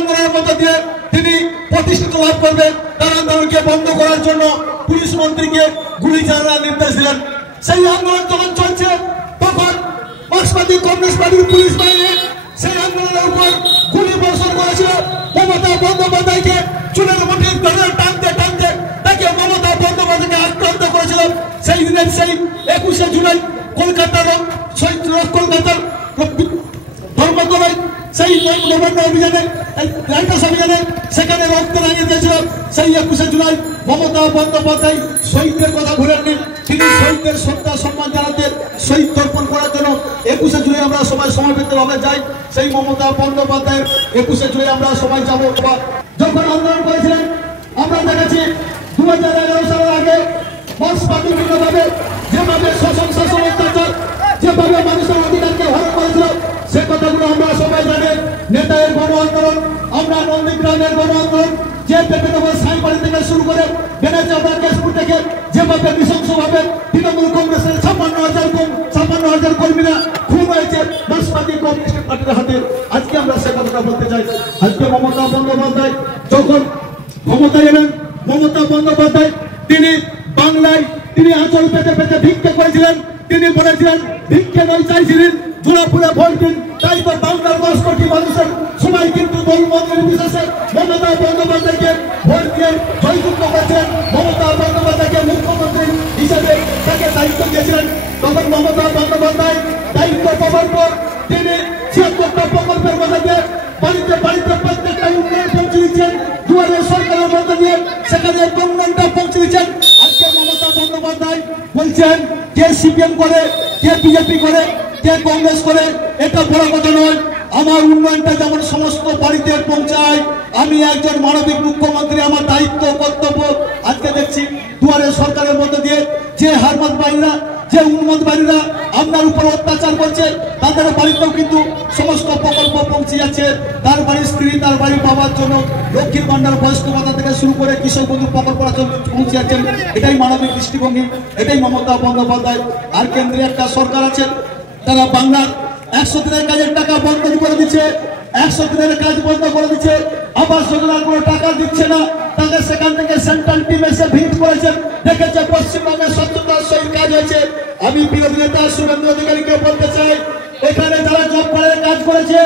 আন্দোলনের মধ্য দিয়ে তিনি প্রতিষ্ঠিত লাভ করবেন। তার আন্দোলনকে বন্ধ করার জন্য পুলিশ মন্ত্রীকে গুলি চালানোর নির্দেশ দিলেন। সেই আন্দোলন যখন চলছে তখন মার্ক্সবাদী কমিউনিস্ট পার্টির পুলিশ বাহিনী সেই আন্দোলনের উপর গুলি বর্ষণ করেছিল। মমতা বন্দ্যোপাধ্যায়কে চুলের মুঠি ধরে টানতে টানতে তাকে মমতা বন্দ্যোপাধ্যায়কে আক্রান্ত করেছিল। সেই দিনের সেই 21শে জুলাই কলকাতার ধর্মতলায় সেই নবান্ন অভিযানে সেখানে রক্ত লাগিয়ে দিয়েছিল। সেই 21শে জুলাই মমতা বন্দ্যোপাধ্যায় শহীদদের কথা ভুলেননি। তিনি শহীদদের শ্রদ্ধা সম্মান জানাতে শহীদ তর্পণ করার জন্য 21শে জুলাই আমরা সবাই সমবেতভাবে যাই। সেই মমতা বন্দ্যোপাধ্যায়ের 21শে জুলাই আমরা সবাই যাবো। যখন আন্দোলন করেছিলেন আমরা দেখেছি 2011 সালের আগে মার্ক্সবাদী বিভিন্নভাবে যেভাবে শোষণ শাসন অত্যাচার যেভাবে মানুষের অধিকারকে হরণ করেছিল সে কথাগুলো আমরা সবাই জানেন। নেতাদের গণ আন্দোলন, আমরা নন্দীগ্রামের গণ আন্দোলন, যে পেপেনগর সাইবাড়ি থেকে শুরু করে বেনাচাপড়া কেশপুর থেকে যেভাবে নৃশংসভাবে তৃণমূল কংগ্রেসের 56,000 কর্মীরা খুন হয়েছে মার্ক্সবাদী কমিউনিস্ট পার্টির হাতে। আজকে আমরা সে কথাটা বলতে চাই। আজকে মমতা বন্দ্যোপাধ্যায় যখন ক্ষমতায় এলেন, মমতা বন্দ্যোপাধ্যায় তিনি বাংলায় তিনি আঁচল পেতে পেতে ভিক্ষা করেছিলেন। তিনি বলেছিলেন ভিক্ষা নয় চাইছিলেন জোড়া ফুলে ভোট দিন। তাই তো বাংলার 10 কোটি মানুষের সবাই কিন্তু দলমত নির্বিশেষে মমতা বন্দ্যোপাধ্যায়কে ভোট দিয়ে জয়যুক্ত করেছিলেন। মমতা বন্দ্যোপাধ্যায়কে মুখ্যমন্ত্রী হিসেবে তাকে দায়িত্ব দিয়েছিলেন। তখন মমতা বন্দ্যোপাধ্যায় দায়িত্ব পাওয়ার পর তিনি 76টা প্রকল্পের মধ্যে দিয়ে বাড়িতে বাড়িতে প্রত্যেকটা উন্নয়ন পৌঁছে দিচ্ছেন। দুয়ারে সরকারের মধ্যে দিয়ে সেখানে উন্নয়নটা পৌঁছে দিচ্ছেন। আজকে মমতা বন্দ্যোপাধ্যায় বলছেন কে সিপিএম করে, কে বিজেপি করে, কে কংগ্রেস করে, এটা বড় কথা নয়। আমার উন্নয়নটা যেমন সমস্ত বাড়িতে পৌঁছায়, আমি একজন মানবিক মুখ্যমন্ত্রী, আমার দায়িত্ব কর্তব্য। আজকে দেখছি দুয়ারে সরকারের মধ্যে দিয়ে যে হারমাত বাহিনীরা, যে উন্মতবাদীরা আপনার উপর অত্যাচার করছে তাদের বাড়িতেও কিন্তু সমস্ত প্রকল্প পৌঁছে যাচ্ছে। তার বাড়ির স্ত্রী, তার বাড়ির বাবার জন্য লক্ষ্মীর ভান্ডার, বয়স্ক ভাতা থেকে শুরু করে কৃষক বন্ধু প্রকল্পরা পৌঁছে যাচ্ছেন। এটাই মানবিক দৃষ্টিভঙ্গি, এটাই মমতা বন্দ্যোপাধ্যায়। আর কেন্দ্রে একটা সরকার আছে, তারা বাংলার 100 দিনের কাজের টাকা বন্ধ করে দিচ্ছে, 100 দিনের কাজ বন্ধ করে দিচ্ছে। আবাস যোজনার কোনো টাকা দিচ্ছে না। তাকে সেখান থেকে সেন্ট্রাল টিম এসে ভিজিট করেছেন, দেখেছে পশ্চিমবঙ্গে স্বচ্ছতার সহিত কাজ হয়েছে। আমি বিরোধী নেতা শুভেন্দু অধিকারীকে বলতে চাই, এখানে যারা জব কার্ডের কাজ করেছে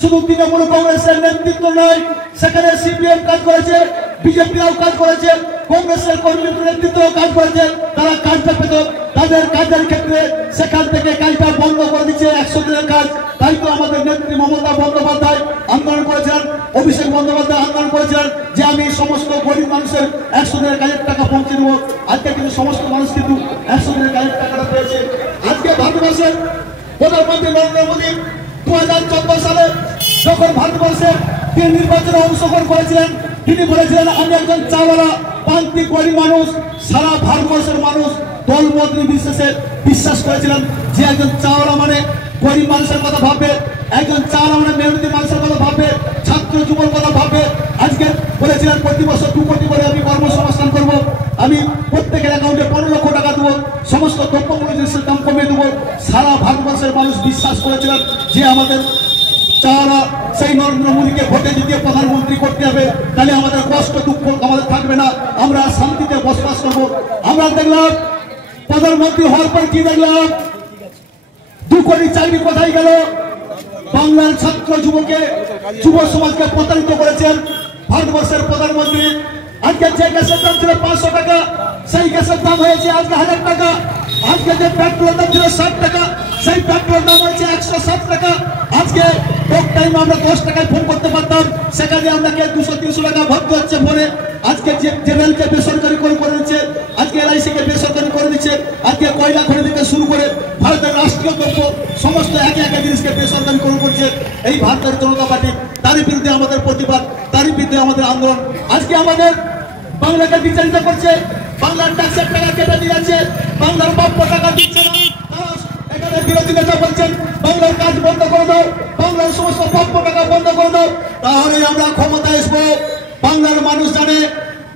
শুধু তৃণমূল কংগ্রেসের নেতৃত্ব নয়, সেখানে সিপিএম কাজ করেছে, বিজেপিরাও কাজ করেছে, কংগ্রেসের কর্মীদের নেতৃত্বও কাজ করেছে। তারা কাজটা পেত, তাদের কাজের ক্ষেত্রে সেখান থেকে কাজটা বন্ধ করে দিচ্ছে 100 দিনের কাজ। তাই তো আমাদের নেত্রী মমতা বন্দ্যোপাধ্যায় আন্দোলন করেছিলেন, অভিষেক বন্দ্যোপাধ্যায় আন্দোলন করেছিলেন যে আমি সমস্ত গরিব মানুষের 100 দিনের কাজের টাকা পৌঁছে দেবো। আজকে কিন্তু সমস্ত মানুষ কিন্তু 100 দিনের কাজের টাকাটা পেয়েছে। আজকে ভারতবর্ষের প্রধানমন্ত্রী নরেন্দ্র মোদী 2014 সালে যখন ভারতবর্ষে তিনি নির্বাচনে অংশগ্রহণ করেছিলেন, তিনি বলেছিলেন আমি একজন চাওয়ালা প্রান্তিক গরিব মানুষ। সারা ভারতবর্ষের মানুষ দলমত নির্বিশেষে বিশ্বাস করেছিলেন যে একজন চাওয়ালা মানে গরিব মানুষের কথা ভাববে, একজন চাওয়ালা মানে মেহনতি মানুষের কথা ভাববে, ছাত্র যুবর কথা ভাববে। আজকে বলেছিলেন প্রতি বছর 2 কোটি করে আমি কর্মসংস্থান করবো, আমি প্রত্যেকের অ্যাকাউন্টে 15 লক্ষ টাকা দেবো, সমস্ত দ্রব্যমূল্য জিনিসের দাম কমিয়ে দেবো। সারা ভারতবর্ষের মানুষ বিশ্বাস করেছিলেন যে আমাদের চাওয়ালা সেই নরেন্দ্র মোদীকে ভোটে জিতিয়ে প্রধানমন্ত্রী করতে হবে, তাহলে আমাদের কষ্ট দুঃখ আমাদের থাকবে না, আমরা শান্তিতে বসবাস করবো। আমরা দেখলাম প্রধানমন্ত্রী হওয়ার পর কি দেখলাম, 2 কোটি চাকরি কোথায় গেল? বাংলার ছাত্র যুব সমাজকে প্রতারিত করেছেন ভারতবর্ষের প্রধানমন্ত্রী। আজকে যে গ্যাসের দাম ছিল 500 টাকা, সেই গ্যাসের দাম হয়েছে আজকে 1000 টাকা। আজকে যে পেট্রোলের দাম ছিল 60 টাকা, সেই পেট্রোলের দাম হয়েছে 160 টাকা। আজকে এক টাইম আমরা 10 টাকায় ফোন করতে পারতাম, সেখানে আপনাকে 200-300 টাকা ভরতে হচ্ছে ফোনে। আজকে জেনারেলকে বেসরকারি করে দিচ্ছে, আজকে LIC-কে বেসরকারি করে দিচ্ছে, আজকে কয়লা খনি থেকে শুরু করে ভারতের রাষ্ট্রীয় দ্রব্য সমস্ত একে একে জিনিসকে বেসরকারি করছে এই ভারতের জনতা পার্টি। তারই বিরুদ্ধে আমাদের প্রতিবাদ, তারই বিরুদ্ধে আমাদের আন্দোলন। আজকে আমাদের বাংলাকে বিচারিত করছে, বাংলার ট্যাক্সের টাকা কেটে দিয়ে যাচ্ছে, বাংলার প্রাপ্য টাকা দিচ্ছে না। এখানে বিরোধী নেতা বলছেন বাংলার কাজ বন্ধ করে দাও, বাংলার সমস্ত প্রাপ্য টাকা বন্ধ করে দাও, তাহলে আমরা ক্ষমতায় আসবো। বাংলার মানুষ জানে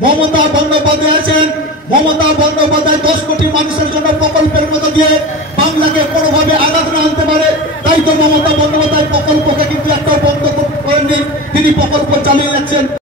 মমতা বন্দ্যোপাধ্যায় আছেন, মমতা বন্দ্যোপাধ্যায় 10 কোটি মানুষের জন্য প্রকল্পের মধ্যে দিয়ে বাংলাকে কোনোভাবে আঘাত না আনতে পারে। তাই তো মমতা বন্দ্যোপাধ্যায় প্রকল্পকে কিন্তু একটাও বন্ধ করেননি। তিনি প্রকল্প চালিয়ে যাচ্ছেন।